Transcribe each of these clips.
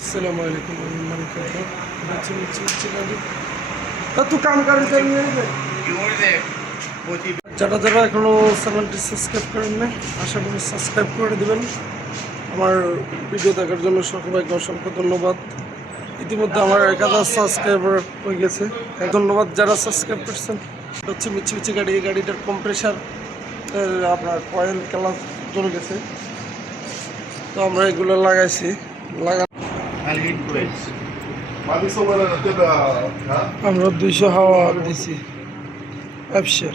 अस्सलाम वालेकुम तू काम कर যারা যারা এখনো চ্যানেলটি সাবস্ক্রাইব করেন না আশা করি সাবস্ক্রাইব করে দেবেন। আমার ভিডিও দেখার জন্য সকলকে অসংখ্য ধন্যবাদ। ইতিমধ্যে আমার 1000 সাবস্ক্রাইবার হয়ে গেছে। ধন্যবাদ যারা সাবস্ক্রাইব করছেন। হচ্ছে মিছি মিছি গাড়ি, এই গাড়িটার কম্প্রেসার আপনার কয়েল ক্লাস চলে গেছে, তো আমরা এগুলো লাগাইছি। আমরা 200 হাওয়া দিছি, অ্যাপসের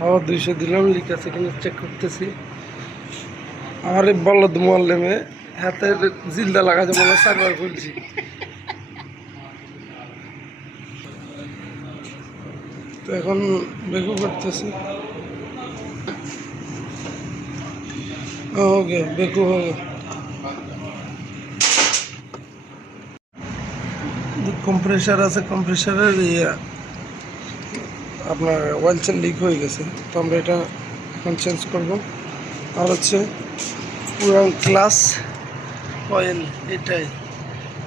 হাওয়া 200 দিলাম। লিক আছে কিনা চেক করতেছি। আমার এই বলদ মোয়াল্লেমে হাতের জিলদা লাগাতে বলে 4 বার খুলছি। তো এখন বেকু করতেছি। ওকে বেকু হবে। কম্প্রেসার আছে, কম্প্রেসারের আপনার ওয়েলচেন লিক হয়ে গেছে, তো আমরা এটা এখন চেঞ্জ করব। আর হচ্ছে পুরান ক্লাস কয়েল, এটাই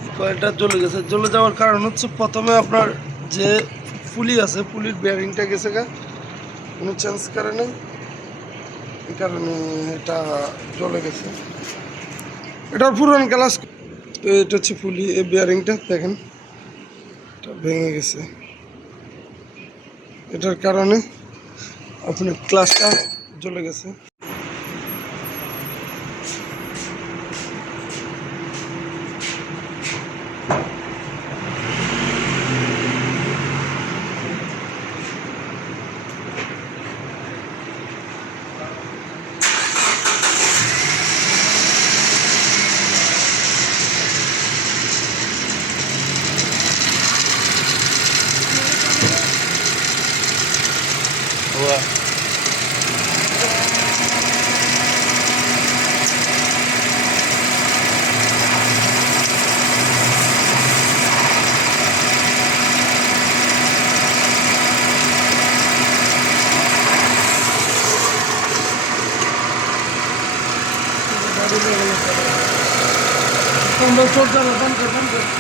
এই কয়েলটা জ্বলে গেছে। জ্বলে যাওয়ার কারণ হচ্ছে প্রথমে আপনার যে পুলি আছে, পুলির বেয়ারিংটা গেছে গা, উনি চেঞ্জ করে নেই, এই কারণে এটা জ্বলে গেছে। এটা পুরান ক্লাস, তো এটা হচ্ছে পুলি, এই বেয়ারিংটা দেখেন এটা ভেঙে গেছে। এটার কারণে আপনার ক্লাসটা জ্বলে গেছে। আমরা চোর যাবো, বন্ধ কর।